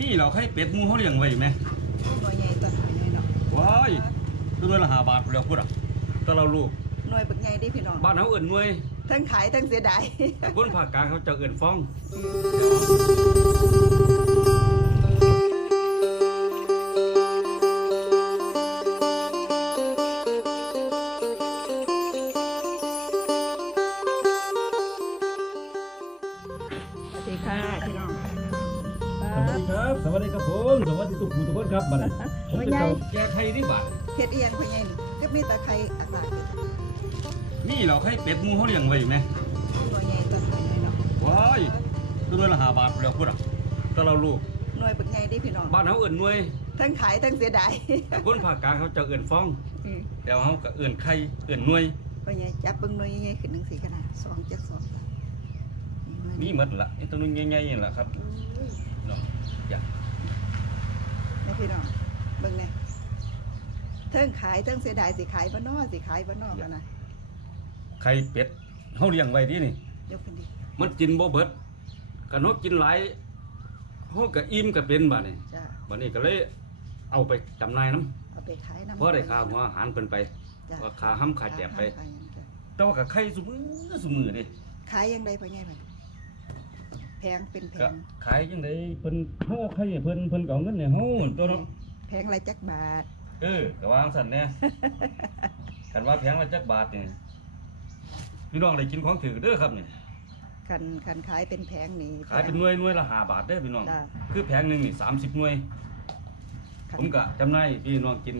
นี่เราให้เป็ดหมูเขาเลี้ยงไว้ไหมหน่วยใหญ่ตัวหน่วยใหญ่เนาะว้ายตัวละละห้าบาทแล้วพูดอะตัวเราลูกหน่วยบักใหญ่เดิพี่น้องบ้านเขาเอื่นหน่วยทั้งขายทั้งเสียดายคนภาคกลางเขาจะเอื่นฟ้อง บบัดนี้ผมหน่วยเป็นใหญ่เจ้าแก้ไขที่บ้านเฮ็ดเอียงพ่อใหญ่นี่ก็มีแต่ไข่อากาศอยู่นี่เราให้เป็ดหมูเขาเลี้ยงไว้ไหมหน่วยใหญ่ตัวหน่วยใหญ่เนาะว้ายตัวละห้าบาทแล้วพูดอะตัวเราลูกหน่วยบักใหญ่เดิพี่น้องบ้านเขาเอื่นหน่วยทั้งขายทั้งเสียดายคนภาคกลางเขาจะเอื่นฟ้องอืมแต่ว่าเขาก็เอื่นไข่เอื่นหน่วยพ่อใหญ่จับเบิ่งหน่วยใหญ่ๆขึ้นจังซี่กันนะสองเจ็ดสองนี่หน่วยนี่หมดละไอ้ตัวนึงใหญ่ๆนี่แหละครับ อุ้ย เนาะอย่า นี่ พี่น้องเบิ่งแน่เทิงขายเทิงเสียดายสิขายบ่นอสิขายบ่นอกันนะไข่เป็ดเขาเลี้ยงไว้ดินี่ ยกขึ้นดิมันกินบ่เบิดกันเขากินหลายเขาก็อิ่มก็เป็นบัดนี้จ้าบัดนี้ก็เลยเอาไปจำหนายน้เอาไปขายน้ำำเพราะได้ค่าหัวอาหารเพิ่นไปจ้ะว่าค่าห้ำค่าแจบไปขายยังจ้ะแต่ว่าก็ไข่ซุมือซุมือดิขายยังไดพ่อใหญ่ไป แพงเป็นแพก็งขายจังไดเพิ่นเฮาไข่ให้เพิ่นเพิ่นก็เอาเงินให้เฮาตัวเนาะแพงไรจักบาท เออก็วางสั่นแน่กันว่าแพงละจักบาทนี่พี่น้องได้กินของถือเด้อครับนี่คันคันขายเป็นแพงนี่ขายเป็นหน่วยหน่วยละ5บาทเด้อพี่น้องจ้ะคือแผงหนึงนี่30หน่วยคันผมก็จำหน่ายพี่น้องกิน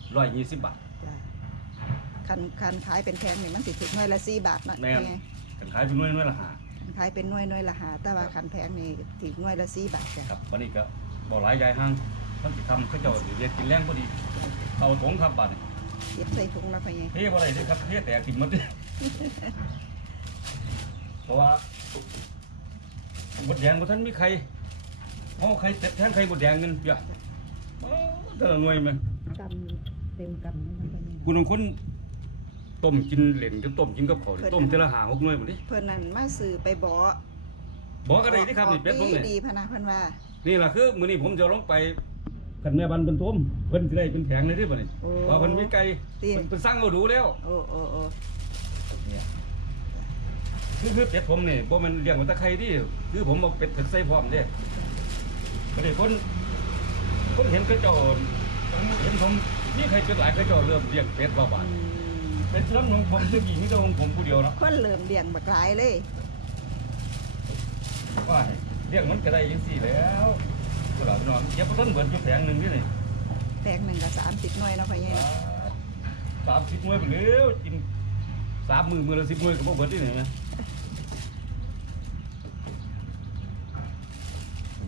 120บาทจ้ะคันคันขายเป็นแพงนี่มันสิถึงหน่วยละสี่บาทนะแม่นไงกันขายเป็นหน่วยหน่วยละห้าคัน ขายเป็นหน่วยหน่วยละหาแต่ว่าคันแพงนี่ถึงหน่วยละสี่บาทจ้ะครับวันนี้ก็บ่หลายยายห้างมันสิทำเขาเจ้าสิเรียนกินแรงพอดีเข้าถงครับบัดนี้เย็บใส่ถุงแล้วพ่อใหญ่เฮ้บ่ได้เด้อครับเฮ้แตกกินหมดเด้อเพราะว่าบดแดงบ่ทันมีใครเอาใครเต็ดแทนใครบดแดงเงินเปียโอ้แต่ละหน่วยแมันกำเต็มกำนี่นะพ่อใหญ่คุณบางคน ต้มกินเหลนกับต้มกินกับข้าวนี่ต้มแต่ละหาหกหน่วยหมดดิเพิ่นนั่นมาซื้อไปบ่อบอกก็ได้ที่ครับนี่เป็ดผมดีนี่ดีพะนะเพิ่นว่า นี่ล่ะคือมื้อนี้ผมจะลงไปคันแม่บันเป็นทมเพิ่นสิได้เป็นแผงเลยเดิบัดนี้โอ้เพราะเพิ่นมีไก่ติเพิ่นเพิ่นสั่งเอาดูแล้วโอ้โอ้โอ้เนี่ยคือคือเป็ดผมนี่บ่แม่นเลี้ยงไว้แตะไคร้ดิคือผมเอาเป็ดใส่พร้อมเด้ก็ได้คนคนเห็นเขาเจ้าเห็นผมมีใครเป็ดหลายเขาเจ้าเริ่มเลี้ยงเป็ดว่าบาด อืม เป็นเรื่องของผมตะกี้มีแต่ของผมผู้เดียวเนาะคนเริ่มเลี้ยงบักหลายเลยว่าให้เลี้ยงมันก็ได้จังซี่แล้วพวกเราพี่น้องเก็บบ่ทันเบิดอยู่แผงหนึงนี่นี่แพงหนึ่งก็สามสิบหน่วยเนาะพ่อใหญ่สามสิบหน่วยไปเร็วกินสามมือมือละสิบหน่วยก็บ่เบิดที่ไหนไหม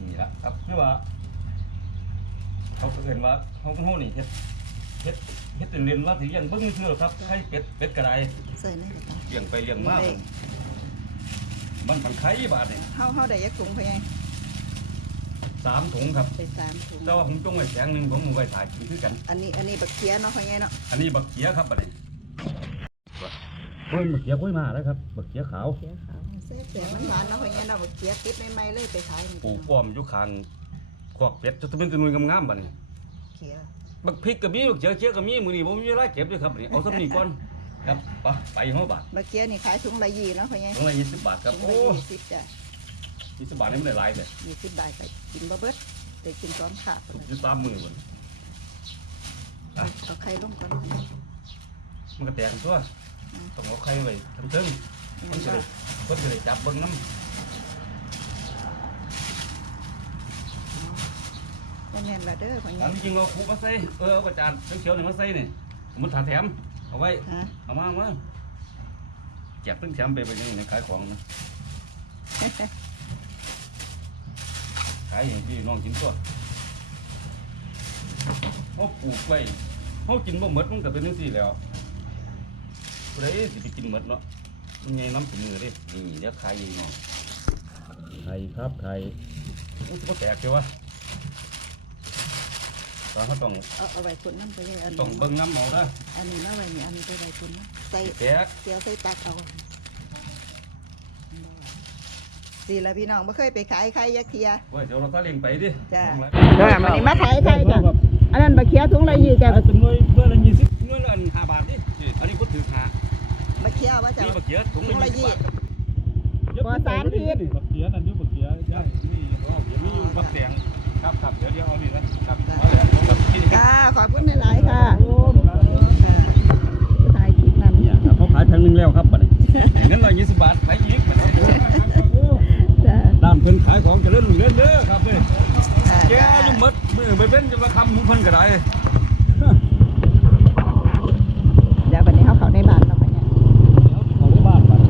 นี่ละครับคือว่า เขาก็เห็นว่าเขาก็โหนี่เฮ็ด เฮ็ดเฮ็ดเรียนว่าสิเลี้ยงเบิ่งซื่อๆหรอกครับไข่เป็ดเป็ดกระไดใส่ในกระเป๋าเลี้ยงไปเลี้ยงมาได้มันผันไข่บาทนี่เฮาเฮาได้ยักถุงพ่อใหญ่สามถุงครับไปสามถุงแต่ว่าผมจงไว้แสงหนึงผมเอาไว้ถ่ายกินคือกัน อันนี้อันนี้บักเขียเนาะพ่อใหญ่เนาะอันนี้บักเขียครับบัดนี้เฮ้ยบักเขียกล้วยมาแล้วครับบักเขียขาวเขียขาวแซ่บแซ่บมันหวานเนาะพ่อใหญ่เนาะบักเขียติดใหม่ๆเลยไปขายนี่ปลูกอ้อมอยู่ข้างคอกเป็ดจะเป็นตัวนุ่ยงามๆบัดนี้เขีย บักพริกก็มีบักเขียเขียก็มีมื้อนี้บ่มีเวลาเก็บเลยครับบัดนี้เอาซ้ํนี้ก่อนครับไปไปเฮาบาทบักเขียนี่ขายถุงละยี่เนาะพ่อใหญ่ถุงละ20บาทครับถุงโอ้ละยี่สิบจ้ะ20บาทนี่มันได้หลายเด้อยี่สิบบาทก็กินบ่เบิดแต่กินสองขาดพุ่นอน่ะยู่ตามมือพุ่นเอาไข่ลงก่อนมันก็แตกตัวต้องเอาไข่ไว้ทั้งเทิงเห็มันนจะบ่ได้มันจะได้จับเบิ่งน้ำ บ่แม่นละเด้อพ่อใหอัญ่นจริงเอาคูมาใส่เออเอากระจานเขียวๆนี่มาใส่นี่มันถาแถมเอาไว้ฮะเอามาเอามาแจกตึ้งแถมไปไปยังในขายของนะขายอย่างที่น้องกินตัวเขาปลูกไว้เขากินบ่หมดมันก็เป็นจังซี่แหล้วผู้ใดสิไปกินหมดเนาะมันไงน้ำถึงมือเดินี่เดี๋ยวขายอีกเนาะไข่ครับไข่มันสิบ่แตกเจ้าวะ ตอนเขาต้องเอาเอาไว้คนน้ำไปเลยอันต้องนี้เบิ่งน้ำเอาเด้ออันนี้มาไว้นี่อันนี้ไปไว้คนนะใส่แตกเสียวใส่ตักเอาสิละพี่น้องบ่เคยไปขายใครยักเทียโอ้ยเดี๋ยวเราตะเล็งไปดิจ้ะของไรจ้ามันนี่มาขายใครจ้ะอันนั้นบักเขียถุงละยี่จ้ะเป็นหน่วยเบอร์ละยี่สิบหน่วยละห้าบาทดิอันนี้พูดถือหาบักเขียว่าจ้ะนี่บักเกียร์ถุงถุงละละยี่ยี่สิบบาทปลอดสารพิษ บักเกียร์นั่นอยู่บักเกียร์ย่างนี่อ๋อเดี๋ยวมีอยู่บักแตงครับครับเดี๋ยวเดี๋ยวเอานี่นะครับเอาแล้วเอาแบบนี้ จ้าขอบคุณหลายๆค่ะถ่ายคลิปนั้น เนี่ยครับเขาขายแพงหนึงแล้วครับบัดนี้เงินร้อยยี่สิบบาทไปอีกบัดนี้ จ้า ด้านเพิ่นขายของเจริญรุ่งเรืองเด้อครับเด้อ อ่า แก จ้า อยู่หมดมือไปเป็นจะมาคำหมุเพิ่นก็ได้ เดี๋ยววันนี้เขาเข้าในบ้านเราไปไง เอาที่บ้านบัด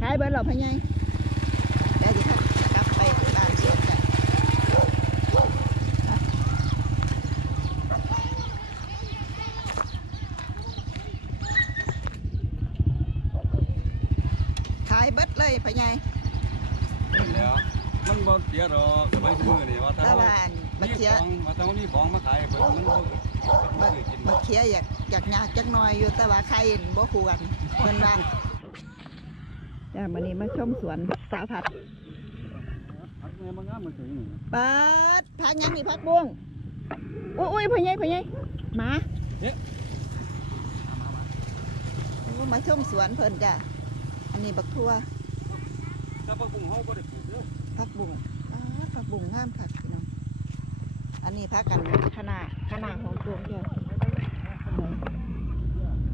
ขายเบิร์ดเราไปไงเดี๋ยวจะกลับไปบ้านสวนจ้ะขายเบิดเลยไปไงแล้วมันบ่เสียดอกสมัยมื้อนี่ว่าถ้าตะเราวันบักมีเขียของว่าถ้าเรามีของมาขายเพิ่นมันบ่บักเคยกินบักเขียอยากอยากยากจักหน่อยอยู่แต่ว่าใครบ่ควรเพิ่นว่าจ้าวันนี้มาชมสวนสาวผัดผักแม่มางามมันถึงนี่เปิดพักยังนี่พักบุ้งอุ้ยอุ้ยพ่อใหญ่พ่อใหญ่หมามามามาโอ้มาชมสวนเพิ่นจ้ะอั นนี้บักทั่วถ้าผักบุ้งเฮาบ่ได้ปลูกเด้อพักบุ้งอ้าพักบุ้งงามค่ะพี่น้องอันนี้พักกันขนาดขนาดของตัวเดียว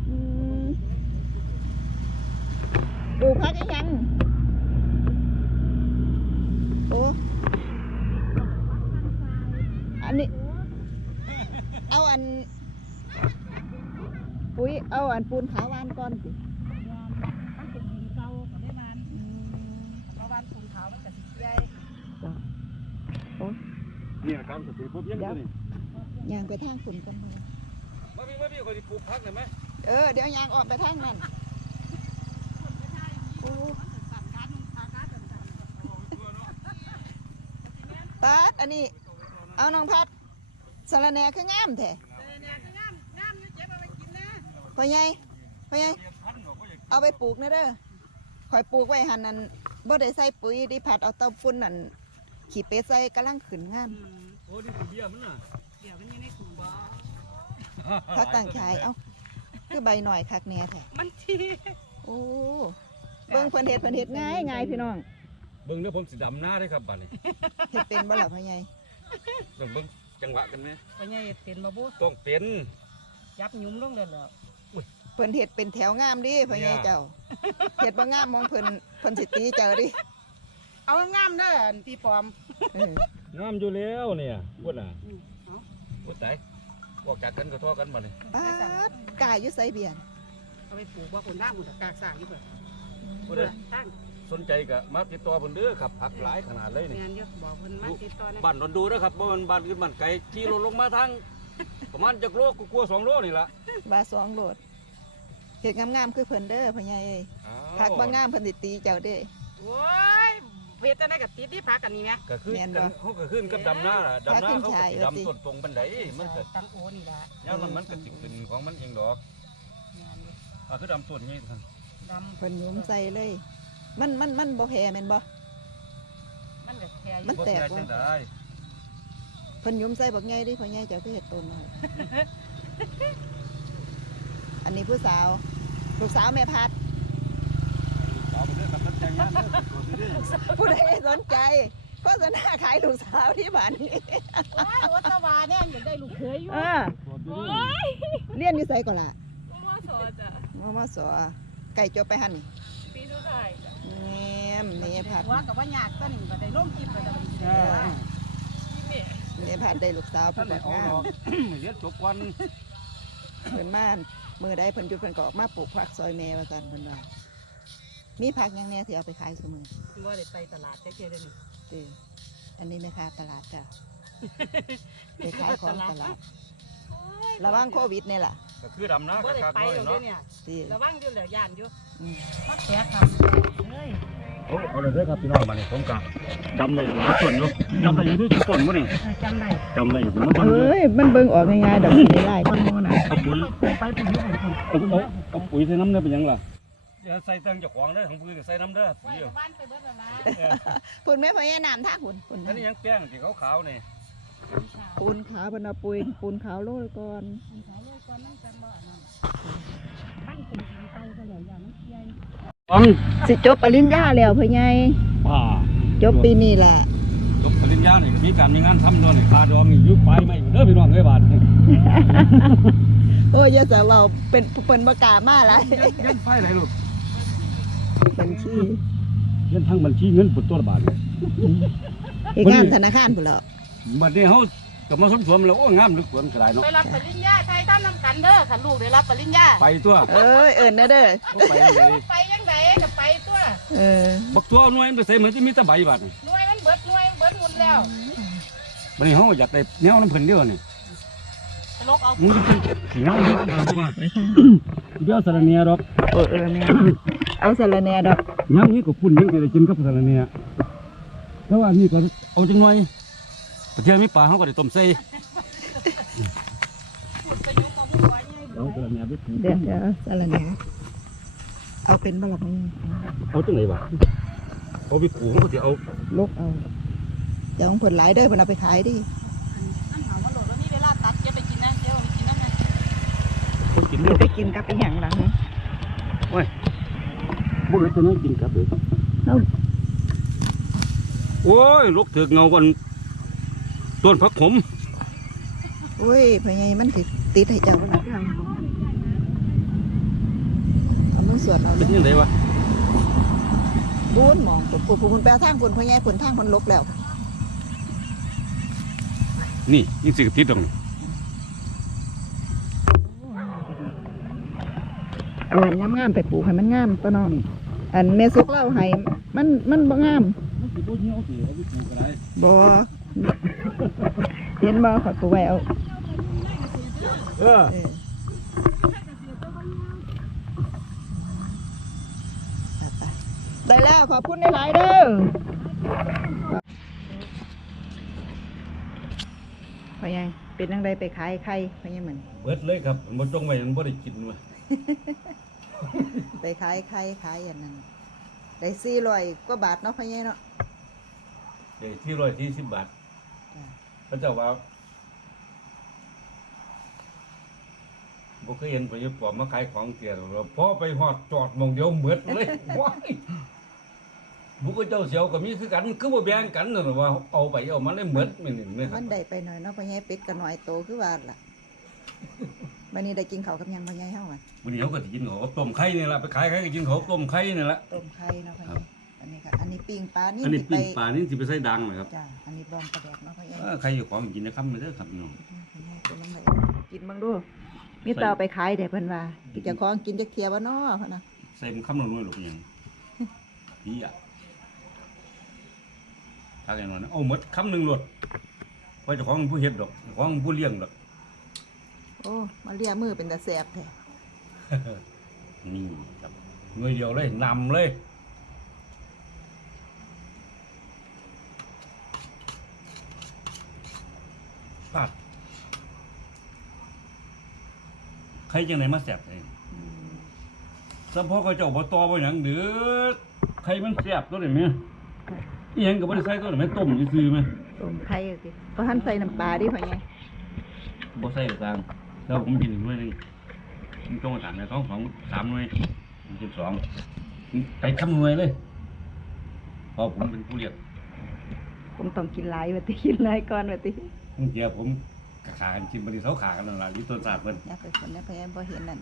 อืมปลูกพักอีหยังโอ้อันนี้ เอาอันปุ๋ยเอาอันปูนขาวหวานก่อนสิ มันเป็นดินเก่าก็ได้มัน อืม เพราะว่าปูนขาวมันก็สิใหญ่ เนี่ยการสติพบยังตัวนี้ย่างไปทางฝุ่นกันเลยมาพี่มาพี่คนสิปลูกผักได้ไหมเออ เดี๋ยวยางออกไปทางนั้นโอ้ปัดอันนี้ เอาน้องพัดสารแหน่คืองามแท้เนี่ยคืองามงามอยู่เจ็บเอาไปกินนะพ่อใหญ่พ่อใหญ่พันดอกบ่อยากเอาไปปลูกนะเด้อคอยปลูกไว้หันนั่นบ่ได้ใส่ปุ๋ยดิพัดเอาเต้าฝุ่นนั่น ขี้เป็ดใส่กำลังขึ้นงามโอ้นี่คือเบี้ยมันน่ะเดี๋ยวมันอยู่ในถุงบ่พักต่างชายเอ้าคือใบหน่อยคักแหน่แท้มันทีโอ้เบิ่งเพิ่นเฮ็ดเพิ่นเฮ็ดง่ายง่ายพี่น้องเบิ่งเด้อผมสิดำหน้าได้ครับบัดนี้เฮ็ดเป็นบ่ล่ะพ่อใหญ่เบิ่งเบิ่งจังหวะกันไหมว่าใหญ่เป็นบ่บุต้องเป็นยับหยุมลงเลยเหรอเพิ่นเฮ็ดเป็นแถวงามดิพ่อใหญ่เจ้าเฮ็ดบ่งามมองเพิ่นเพิ่นสิตีเจ้าดิ เอางามๆเด้ออันที่ปลอมเอองามอยู่แล้วเนี่ยพูดน่ะอืมเอา พูดตายออกจากกันก็ทอกันบัดนี้ปาดกายอยู่ไสเบียนเอาไปปลูกว่าคนทางหมดกากสร้างอยู่เพิ่นพูดได้ทางสนใจก็มาติดต่อเพิ่นเด้อครับผักหลายขนาดเลยนี่แม่นอยู่บอกเพิ่นมาติดต่อนะบ้านดอนดูนะครับบ่แมันบ้านอื่นบ้านไกลขี่รถลงมาทางประมาณจักโลกกลัวๆสองโลนี่ล่ะบาสองโลดเฮ็ดงามๆคือเพิ่นเด้อพ่อใหญ่เอ้ยอ้าวผักบ่งามเพิ่นสิตีเจ้าเด้โอ้ย เวทจะได้กับติดที่พักกันนี่แหมก็คือแม่นบ่กันเขาก็ขึ้นกับดำหน้าล่ะดำหน้าขึ้นเขาก็ชายสิว่าติดำต้นตรงบันไดมันก็ตั้งโอนี่ล่ะยามนั้นมันก็สิขึ้นของมันเองดอกแม่นอยู่อ่าคือดำต้นนี้ท่านดำเพิ่นหยุมใส่เลย มันมันมันบ่แพ้แม่นบ่มันก็แค่อมันยู่แตกบ่บ่จังได้เพิ่นหยุมใส่บักใหญ่ดิพ่อใหญ่เจ้าคือเฮ็ดต้นน้อยอันนี้ผู้สาว ลูกสาวแม่พัดสาวไปเด้อครับท่านแต่งงานเด้อตัวนี้เด้อ ผู้ใดสนใจโฆษณาขายลูกสาวที่บ้านนี้โอ้ยวัตวาเนี่ยอยากได้ลูกเขยอยู่เออตัวนี้เด้อเรียนอยู่ไสก่อนล่ะมอสอจ้ะมมสไก่จบไปหั่นปีสุดท้ายจ้ะแหมนี่พัดว่ากับว่ายากตัวนี้ก็ได้ลงคลิปก็ได้เออพี่แม่นี่พัดได้ลูกสาวท่าผู้นบัได้กเอางามดอกเรียนจบก่อนเพิ่นมามือใดเพิ่นหยุดเพิ่นก็ออกมาปลูกผักซอยแม่ว่าซั่นเพิ่นว่า มีผักหยังแหน่ที่เอาไปขายซุมื้อว่าได้ไปตลาดแค่เดียวนี่เด้ออันนี้แม่ค้าตลาดจ้ะไปขายของตลาด ระวังโควิดนี่ล่ะก็คือดำหน้าว่าได้คักไปๆน้อยเดี๋ยวเนาะเนี่ยสิระวังอยู่แล้วย่านอยู่อืมมาแตกครับเฮ้ยโอ้เอาเลยเด้อครับพี่น้องมานี่ผมก็ดำเลยทุกต้นอยู่ดำเลยอยู่ทุกต้นบ่นี่จำได้ดำเลยอยู่มันบ่เอ้ยมันเบิ่งออกง่ายๆดอกสิได้หลายคนโมน่ะเอาปุ๋ยไปปุ๋ยอยู่ผมเอาเอาเอาปุ๋ยใส่น้ำเนี่ยเป็นหยังล่ะ ใส่ตั้งเจ้าของเด้อของพื้นใส่น้ำเด้อไว้เดียวบ้านไปเบิดแล้วล่ะพุ่นแม่พ่อใหญ่น้ำท่าหุ่นพุ่นอันนี้ยังแป้งที่ขาวๆนี่ปูนขาวเพนเอาปุยปูนขาวโรยก่อนมันขายเลยก่อนนั่งกันบ่อันนั้นมันเป็นสีเตาก็แล้วอย่างมันใหญ่ของสิจบปริญญาแล้วพ่อใหญ่ป่าจบปีนี้แหละจบปริญญานี่ก็มีการมีงานทำด้วยนี่คาดองนี่อยุบไปไม่เด้อพี่น้องเอ้ยบาทนี่โอ้ยอย่าจะเว้าเป็นเปิ้นบ่กล้ามาหลายยันไฟไหนลูก บัญชียันทั้งบัญชีเงินปุตตัวละบาทเลยเฮ็ดงานธนาคารพุ่นแล้วบัดนี้เฮาก็มาสมสวมแล้วโอ้งามเหลือเกินก็ได้เนาะไปรับปริญญาไทยท่านนำกันเด้อค่ะลูกได้รับปริญญาไปตัวเอ้ยเอิ้นเด้อเด้อบ่ไปเลยไปยังไงก็ไปตัวเออบักตัวเอาหน่วยมันไปใส่เหมือนจะมีแตะใบบาทนี่หน่วยมันเบิดหน่วยมันเบิดหมดแล้วบัดนี้เฮาอยากได้แนวน้ำเพิ่นเดียวนี่จะลกเอา มึงเป็นขี้เหงาเด้อเอาตัวเดี๋ยวสารเนียดอกเออเออแม่ เอาสารแหน่ดอกยามนี้ก็ปุ่นยังได้กินกับสารเนียแต่ว่านี่ก็เอาจังหน่อยประเทศมีปลาเฮาก็ได้ต้มใส่พูดไปยุ่งกับผู้ว่าใหญ่เอาสารเนียไปปลูกเดี๋ยวเดี๋ยวสารแหน่เอาเป็นบ่ล่ะพ่อใหญ่เอาจังไหนวะเอาไปปลูกก็สิเอาลกเอาเดี๋ยวของเพิ่นหลายเด้อเพิ่นเอาไปขายดิอันหาว่าโหลดแล้วนี่เวลาตัดจะไปกินนะเดี๋ยวไปกินน้ำนะ เอากินเดี๋เด้ยวอไปกินกับอีหยังล่ะฮะ บ่ได้ตัวนั้นกินครับเด้อเอาโอ้ยลูกถึกเงากันต้นผักขมโอ้ยพ่อใหญ่มันสิติดให้เจ้าบ่ล่ะเอามือสวดเอาเป็นเด้อยังไงวะปูนหมองปุ่นปุ่นปุ่นแปลทางปุ่นพ่อใหญ่ปุ่นทางมันลบแล้ว นี่ยิ่งสิกติดตรงนี้ เอาอันงามๆไปปลูกให้มันงามป้าน้องอันแม่สุกเล่าให้มันมันบ่งามมันสิบ่เหี่ยวสิเอาไปปลูกก็ได้บ่เห็นบ่ขอยปลูกไว้เอาเออเออไปๆได้แล้วขอบคุณหลายๆเด้อพ่อใหญ่เป็นจังไดไปขายไข่พ่อใหญ่เหมือนเบิดเลยครับมันจงไว้มันบ่ได้กินว่ะ ไปขายไข่ขายอย่างนั้นได้สี่ร้อยกว่าบาทเนาะพ่อใหญ่เนาะเดี๋ยวที่ร้อยที่สิบบาทจ้ะพระเจ้าว่าบ่เคยเห็นพระยปอมมาขายของเตี้ยหรอกพอไปฮอดจอดหมองเดียวเบิดเลย ว้ายบุกเจ้าเสียวก็มีคือกันคือบ่แบ่งกันนั่นน่ะว่าเอาไปเอามาเลยเบิดแม่นนี่แม่ครัมับนได้ไปหน่อยเนาะพ่อใหญ่เป็ดก็น้อยโตคือว่าล่ะ วันนี้ได้กินข้าวกับหยังพ่อใหญ่เฮาอะวันนี้เขาก็สิกินเขาวต้มไข่นี่ล่ะไปขายไข่ก็กินเขาวต้มไข่นี่ล่ะต้มไข่เนาะพ่อใหครัญ่บอันนี้ค่ะ อันนี้ปิ้งปลานี่อันนี้สิปิ้งปลานี่สิไปใส่ดังนะครับจ้ะอันนี้บองกระแดกเนาะพ่อใหญ่เออใครอยู่ของกินนะครับมาเด้อครับพี่น้องพ่อใหญ่กินลงไปกินบ้างดูมีเตาไปขายเด้เพิ่นว่ากินเจ้าของกินจักเที่ยบ่เนาะพ่นน่ะใส่มันคำนวณหรอกยังพี่อะถ้าแกนอนนะเอาหมดคำหนึ่งหลดเพราะเจ้าของผู้เฮ็ดดอกเจ้าของผู้เลี้ยงดอกโอ้มาเลียมือเป็นตาแซ่บแท้นี่ครับหน่วยเดียวเลยนำเลยพลาดใครจังไหนมาแสบเองอืมสัมพอก็เจ้าบ่ตอบ่หยังเด้อใครมันแสบตัวนี้แม่อีหยังก็บ่ได้ใส่ตัวนี้แม่ต้มซื่อๆแม่ต้มไข่สิบ่ทันใส่น้ำปลาดิพ่อใหญ่บ่ใส่กลาง แล้วผมกินอีกหน่วยหนึงผมต้องมาถามในท้องของสามหน่วยผมกินสองไปทำหน่วยเลยเพราะผมเป็นผู้เลี้ยงผมต้องกินหลายว่าติกินหลายก่อนว่าติบางทีผมกขากันกินบริเสาขากันนั่นล่ะอยู่ต้นศาสตร์เพิ่นอยากไปคนนะพ่อใหญ่บ่เห็นนั่น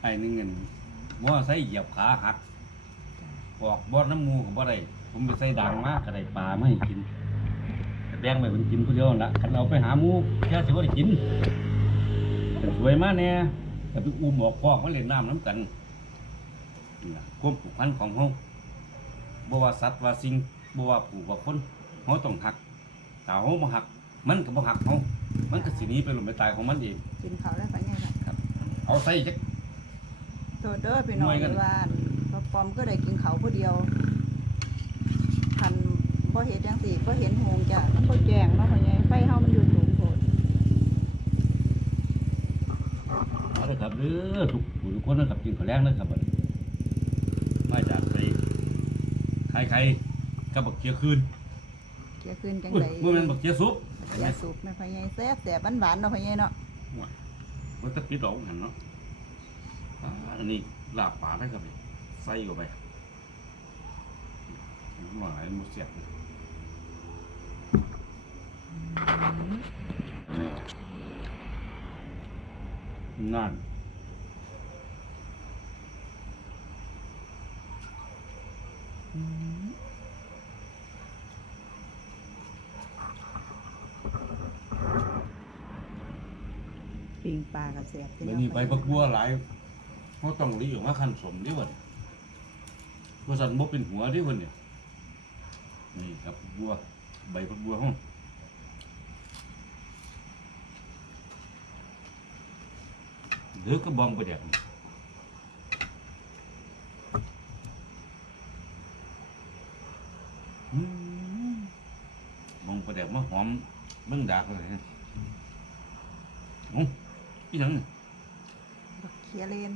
ไอ้นึงเงินว่าใส่เหยียบขาหักออกบ่อน้ำมูก็บ่ได้ผมไปใส่ด่างมากก็ได้ปลาไม่ให้กิน แต่แบ่งไปมันกินผู้เดียวนั่นละคันเอาไปหาหมูแค่สิว่าได้กินแต่สวยมากแน่แต่ไปอุ้มออกคอกมาเล่นน้ำน้ำกันนี่ล่ะความผูกพันของเฮาบ่ว่าสัตว์ว่าสิ่งบ่ว่าผู้ว่าคนเฮาต้องหักถ้าเฮาบ่หัก มันก็บ่หักเฮามันก็สิหนีไปหลุมไปตายของมันเองกินข้าวแล้วพ่อใหญ่ล่ะครับเอาใส่จัก โทษเด้อพี่น้องหน่วยกัน ว่าพอปอมก็ได้กินข้าวผู้เดียวคั นบ่เฮ็ดจังซี่บ่เห็นหงจ้ะมันบ่แจ้งเนาะพ่อใหญ่ไฟเฮามันอยู่สูงโพดเอาเลยครับเด้อทุกผู้ทุกคนนะครับกินข้าวแรงนะครับบัดนี้มาจากไปไข่ไข่กับบักเกียคืนเกี่ยวขึ้นจังอุ้ยไดบ่แม่นบักเกียซุปยาสูบไม่พ่อใหญ่แซ่บแซ่บหวานๆเนาะพ่อใหญ่เนาะมันจะปิดดอกหันเนาะอ่าอันนี้ลาบปลาได้ครับนี่ใส่เข้าไป หวานหมดเสียบนั่นปิงปลากับแซ่บเดี๋ยวนี้ใบบักบัวหลายเขาต้องรีออกมาขั้นสมดิวันบัวสันบ่เป็นหัวดิวันเนี่ย นี่ครับบัว ใบบักบัวห้องเดือก็บองไปแดกนี่อืมบองไปแดกมาหอมเบิ่งดากเลยนะโอ้พี่หยังนี่ บักเขียเลน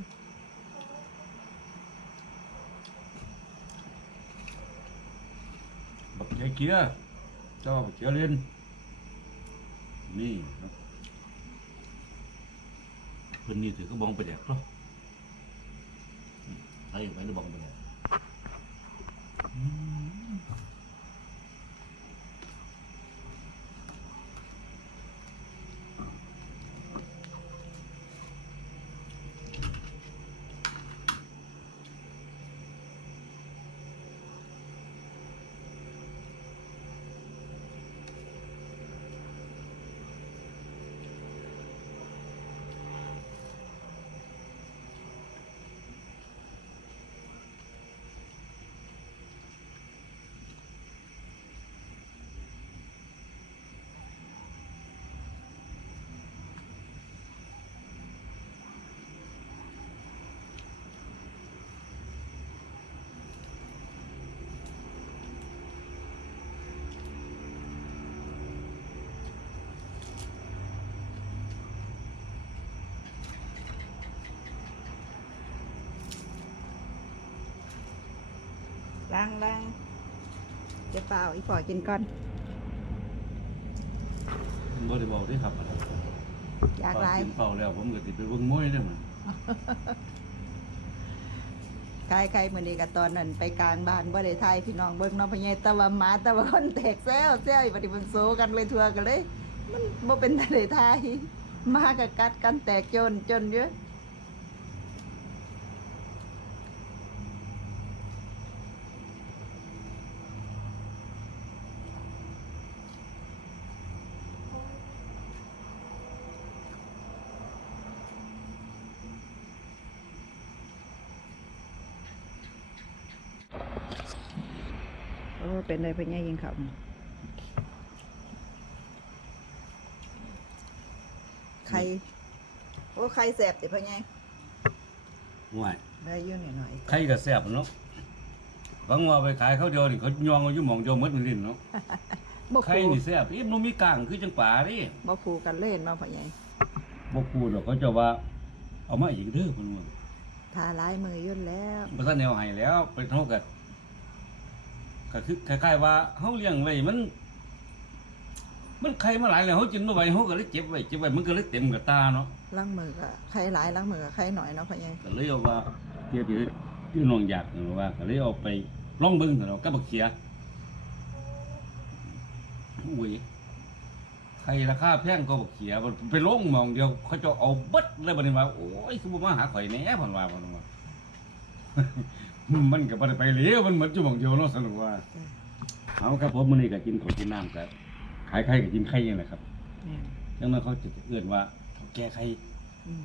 บัก เกียเกียเจ้าบักเกียเล่น นี่ครับเพิ่นนี่ถือก็บองไปแดกเนาะใส่ไปแล้วบองไปแดก ล้างล้างเดี๋ยวเปล่าอีปล่อยกินก่อนเพิ่นบ่ได้บอกเด้ครับอันนั้นอยากหลายกินเปล่าแล้วผมก็สิไปเบิ่งมวยได้อมันใครใครมื้อนี้ก็ตอนนั้นไปกลางบ้านบ่ได้ทายพี่น้องเบิ่งเนาะพ่อใหญ่แต่ว่าหมาแต่ว่าคนแตกแซวแซวอีบัดนี้มันโซกันไปทั่วกันเลย มันบ่เป็นตาได้ทายหมาก็กัดกันแตกจนจนเยอะ โอ้ เป็นไรเป็นไงยิงเขาใครโอ้ใครแสบติพ่อไงห่วยได้ยื่นหน่อยใครก็แซ่บเนาะบางว่าไปขายเขาเดียวนี่เขายองเอาอยู่หม่องเดียวหมดมันลิ้นเนาะๆบ่ใครคูนี่แซ่บอีมันมีกลางคือจังป่าดิบ่คูกันเล่นมาพ่อไงบ่พูดหรอกเขาจะว่า เอามาอีกเด้อเพิ่นว่าทาลายมือย่นแล้วบ่ทันแนวให้แล้วไปเท่ากับ ก็คือคล้ายๆว่าเฮาเลี้ยงไว้มัน มันไข่มาหลายแล้วเฮากินบ่ไหวเฮาก็เลยเก็บไว้เก็บไว้มันก็เลยเต็มกับตาเนาะล้างมือกับใครหลายล้างมือกับใครหน่อยเนาะพ่อไงก็เลยเอาว่าเทียบที่ที่น้องอยากนั่นว่าก็เลยเอาไปลองเบิ่งเถอะเนาะกับบักเขียอุ้ยไข่ราคาแพงก็บักเขียมันไปลงหมองเดียวเขาจะเอาเบิดเลยบัดนี้ว่าโอ้ยคือบ่มาหาข่อยแหน่เพิ่นว่าเพิ่นว่า มันก็บ่ได้ไปเหลวมันเหมือนอยู่หมองเดียวเนาะสนุกว่าเอาครับผมมื้อนี้ก็กินข้าวกินน้ำครับขายไข่ก็กินไข่นี่แหละครับเนี่ยดังนั้นเขาจะเอื้อนว่าเฒ่าแก่ไข่ อืม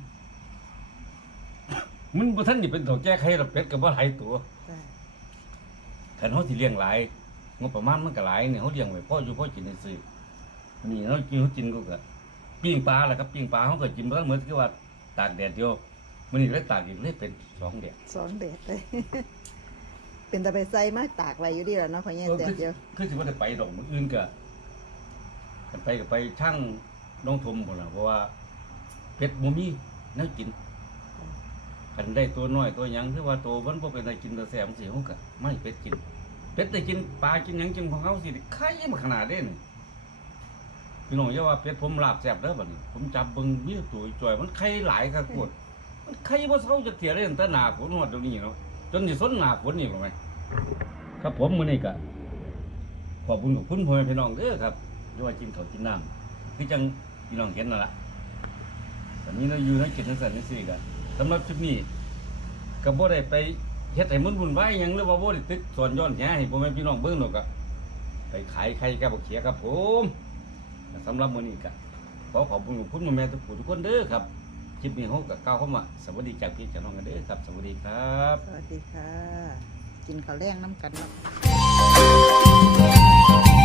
มันบ่ทันนี่เป็นเฒ่าแก่ไข่หรอกเป็ดก็บ่หลายตัวใช่คันเฮาสิเลี้ยงหลายงบประมาณมันก็หลายเนี่ยเฮาเลี้ยงไว้พออยู่พอกินได้ซื้ออันนี้เรากินเฮากินก็ก็ปิ้งปลาแหละครับปิ้งปลาเฮาก็กินบ่ทันเหมือนคือว่าตากแดดเดียว มื้อนี้เลยตากอีกเลยเป็นสองแดดสองเด็ดเลย เป็นแต่ไปใส่มาตากไว้อยู่ดีแล้วเนาะพ่อไงเออแสคืบอเดียวคือสิบ่ได้ไปดอกมื้ออื่นก็กันไปก็ไปช่างน้องทมพุ่นล่ะเพราะว่าเป็ดบ่มีแนวกินคันได้ตัวน้อยตัวหยังคือว่าตัวมันบ่เป็นได้กินแต่แซ่บสิเฮาก็ไม่เป็ดกิน เป็ดได้กินปลากินหยังกินของเขาสิไข่มาขนาดเด่นพี่น้องอย่าว่าเป็ดผมลาบแซ่บเด้อบัดนี้ ผมจับเบิ่งมีตัวจ่อยมันไข่หลายครับกด มันไข่บ่เซาจะเที่ยได้ตั้งแต่หนาฝนฮอดเดี๋ยวนี้เนาะจนสิสนหนาฝนนี่บ่แม่นครับผมมื้อนี้ก็ขอบคุณกับคุณพ่อแม่พี่น้องเด้อครับที่ว่ากินข้าวกินน้ำคือจังพี่น้องเห็นนั่นล่ะตอนนี้เราอยู่ในกิจจังซั่นจังซี่ก็สำหรับชุดนี้ก็บ่ได้ไปเฮ็ดให้มันวุ่นวายหยังหรือว่าบ่ได้ตึกสอนย้อนแหให้พ่อแม่พี่น้องเบิ่งดอกก็ไปขายไข่กับบักเขียครับผมสำหรับมื้อนี้ก็ขอขอบคุณขอบคุณพ่อแม่ทุกผู้ทุกคนเด้อครับ คลิปนี้เฮาก็กล่าวคำว่าสวัสดีจากพี่จากน้องกันเด้อครับ สวัสดีครับ สวัสดีค่ะ กินข้าวแรงน้ำกันเนาะ